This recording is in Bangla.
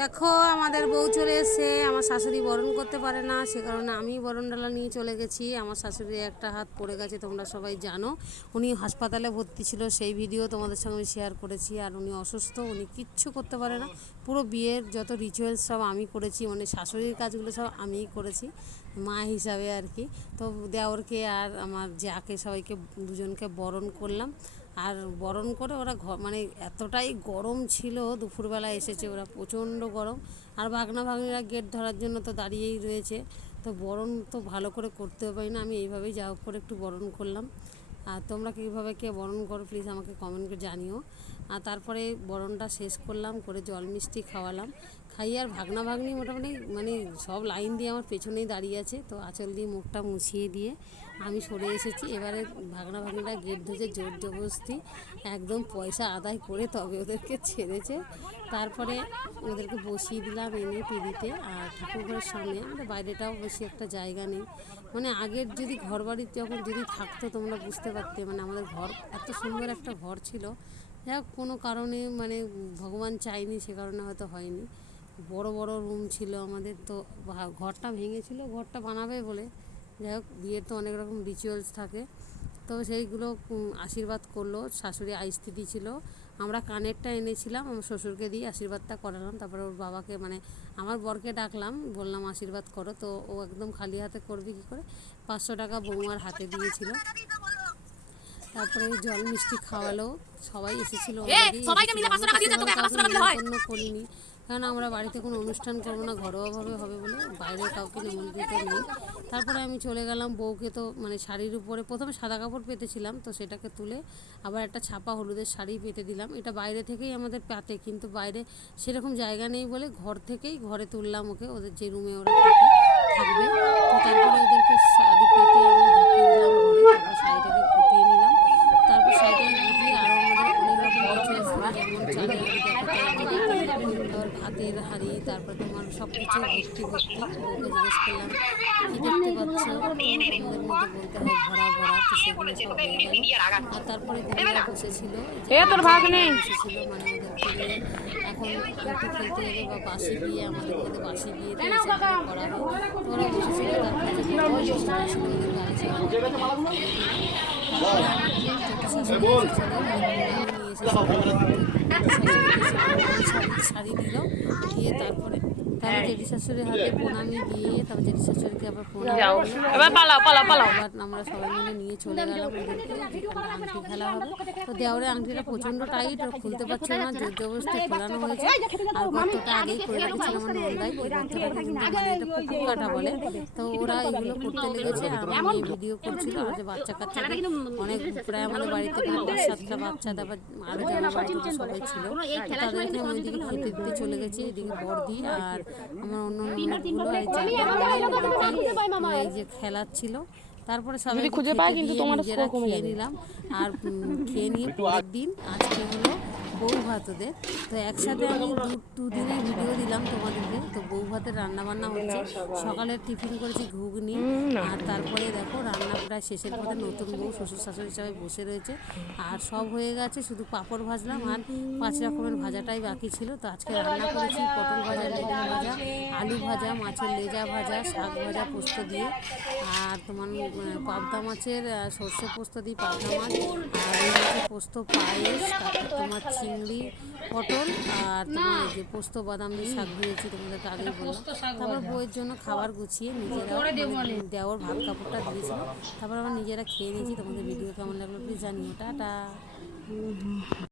দেখো, আমাদের বউ চলে এসে আমার শাশুড়ি বরণ করতে পারে না, সে কারণে আমি বরণ ডালা নিয়ে চলে গেছি। আমার শাশুড়ি একটা হাত পড়ে গেছে, তোমরা সবাই জানো। উনি হাসপাতালে ভর্তি ছিল, সেই ভিডিও তোমাদের সঙ্গে শেয়ার করেছি। আর উনি অসুস্থ, উনি কিচ্ছু করতে পারে না। পুরো বিয়ের যত রিচুয়ালস সব আমি করেছি মানে শাশুড়ির কাজগুলো সব আমিই করেছি। মা হিসাবে আর কি। তো দেওরকে আর আমার যাকে সবাইকে দুজনকে বরণ করলাম। আর বরণ করে ওরা ঘ মানে এতটাই গরম ছিল, দুপুরবেলা এসেছে ওরা প্রচণ্ড গরম। আর ভাগনা ভাগনিরা গেট ধরার জন্য তো দাঁড়িয়েই রয়েছে। তো বরণ তো ভালো করে করতে পারি না, আমি এইভাবেই যা হোক করে একটু বরণ করলাম। আর তোমরা কীভাবে কে বরণ করো প্লিজ আমাকে কমেন্ট করে জানিও। আর তারপরে বরণটা শেষ করলাম, করে জল মিষ্টি খাওয়ালাম। খাইয়ে আর ভাগনা ভাগ্নি মোটামুটি মানে সব লাইন দিয়ে আমার পেছনেই দাঁড়িয়ে আছে, তো আঁচল দিয়ে মুখটা মুছিয়ে দিয়ে আমি সরে এসেছি। এবারে ভাগনা ভাগ্নিরা গেট ধরে জোর জবরদস্তি একদম পয়সা আদায় করে তবে ওদেরকে ছেড়েছে। তারপরে ওদেরকে বসিয়ে দিলাম এনে পিড়িতে আর ঠাকুরঘরের সামনে। আমাদের বাইরেটাও বেশি একটা জায়গা নেই। মানে আগের যদি ঘর বাড়ির যখন যদি থাকতো তোমরা বুঝতে পারতে মানে আমাদের ঘর এত সুন্দর একটা ঘর ছিল যাই হোক কোনো কারণে মানে ভগবান চায়নি, সে কারণে হয়তো হয়নি। বড় বড় রুম ছিল আমাদের, তো ঘরটা ভেঙেছিল, ঘরটা বানাবে বলে। যাই হোক, বিয়ের তো অনেক রকম রিচুয়ালস থাকে। তো সেইগুলো আশীর্বাদ করল, শাশুড়ি আইস্থিতি ছিল। আমরা কানেরটা এনেছিলাম, আমার শ্বশুরকে দিয়ে আশীর্বাদটা করালাম। তারপরে ওর বাবাকে মানে আমার বরকে ডাকলাম, বললাম, আশীর্বাদ করো। তো ও একদম খালি হাতে করবে কি করে? পাঁচশো টাকা বৌমার হাতে দিয়েছিল। তারপরে জল মিষ্টি খাওয়ালো। সবাই এসেছিল already, সবাইকে মিলে এসেছিল। 500 টাকা দিয়েছে, তোকে আমরা 500 টাকা দিলে হয়? নেমন্তন্ন করিনি। কারণ আমরা বাড়িতে কোনো অনুষ্ঠান করব না ঘরোয়াভাবে হবে বলে বাইরে কাউকে নিমন্ত্রিত নেই তারপরে আমি চলে গেলাম বউকে তো মানে শাড়ির উপরে প্রথমে সাদা কাপড় পেতেছিলাম তো সেটাকে তুলে আবার একটা ছাপা হলুদের শাড়ি পেতে দিলাম। এটা বাইরে থেকেই আমাদের পাতে কিন্তু বাইরে সেরকম জায়গা নেই বলে ঘর থেকেই ঘরে তুললাম ওকে ওদের যে রুমে ওরা থাকবে। তো তারপরে ওদেরকে শাড়ি পেতে আমি ঢুকিয়ে দিলাম ঘরে তারপর শাড়িটাকে গুটিয়ে নিলাম তারপর শাড়িটাকে গুটিয়ে আরও আমাদের অনেক রকম কিছু এসেছিল যেমন চালের ভাতের হাঁড়ি তারপর তোমার সব কিছু ভর্তি ভর্তি বউকে জিজ্ঞেস করলাম কী দেখতে পাচ্ছ? আমাদের মধ্যে বলতে হয় ভরা ভরা তো সেগুলো সব হয়ে গেল। আর তারপরে বউরা বসেছিল। বসেছিল মানে ওদেরকে নিয়ে এখন একটু খেলতে যাবে বা বাসি বিয়ে আমাদের মধ্যে বাসি দিয়ে করা হয় ওরা বসেছিল তারপরে যে ওদের গাড়ি শাড়ি দিল। দিয়ে তারপরে তারপর জেঠি শাশুড়ির হাতে প্রণামি দিয়ে তারপর জেঠি শাশুড়িকে আবার প্রণাম এবার পালাও পালাও পালাও। এবার আমরা সবাই মিলে নিয়ে চলে গেলাম ওদেরকে আংটি খেলা হবে। তো দেওয়ারে আংটিটা প্রচণ্ড টাইট আর খুলতে পারছে না জোর জবরদস্তি খোলানো হয়েছে। আর গর্তটা আগেই করে রেখেছিল আমার নন্দাই এই গর্তটাকে কিন্তু মানে এটা পুকুর কাটা বলে। তো ওরা এগুলো করতে লেগেছে আর আমি ভিডিও করছিল আর যে বাচ্চা কাচ্চাদের অনেক প্রায় আমাদের বাড়িতে পাঁচ সাতটা বাচ্চা তারপর আরও যারা বাড়িতে সবাই ছিল। তাদেরকে আমি ওইদিকে খেতে দিতে চলে গেছি এদিকে বর্দি আর আমার অন্য এই যে খেলাচ্ছিল তারপরে সবাই খুঁজে পাই কিন্তু তোমার খেয়ে নিলাম। আর খেয়ে নিয়ে পরের দিন আজকে হলো বউ ভাত ওদের তো একসাথে আমি দু- দুদিনের ভিডিও দিলাম তোমাদেরকে। তো বউ ভাতের রান্না বান্না হচ্ছে সকালে টিফিন করেছি ঘুগনি। আর তারপরে দেখো রান্না প্রায় শেষের পথে নতুন বউ শ্বশুর শাশুড়ি সবাই বসে রয়েছে। আর সব হয়ে গেছে শুধু পাঁপড় ভাজলাম আর পাঁচ রকমের ভাজাটাই বাকি ছিল। তো আজকে রান্না করেছি পটল ভাজা বেগুন ভাজা আলু ভাজা মাছের লেজা ভাজা শাক ভাজা পোস্ত দিয়ে। আর তোমার পাবদা মাছের সর্ষে পোস্ত দিই পাবদা মাছ আর মাছের পোস্ত পায়েস তারপর তোমার চিংড়ি পটল আর তোমার যে পোস্ত বাদাম দিয়ে শাক দিয়েছি তোমাদেরকে আগেই বললাম তারপর বইয়ের জন্য খাবার গুছিয়ে নিজেরা মানে দেওয়ার ভাত কাপড়টা দিয়েছিল। তারপর আমরা নিজেরা খেয়ে নিয়েছি তোমাদের ভিডিও কেমন লাগল প্লিজ জানিও। টাটা।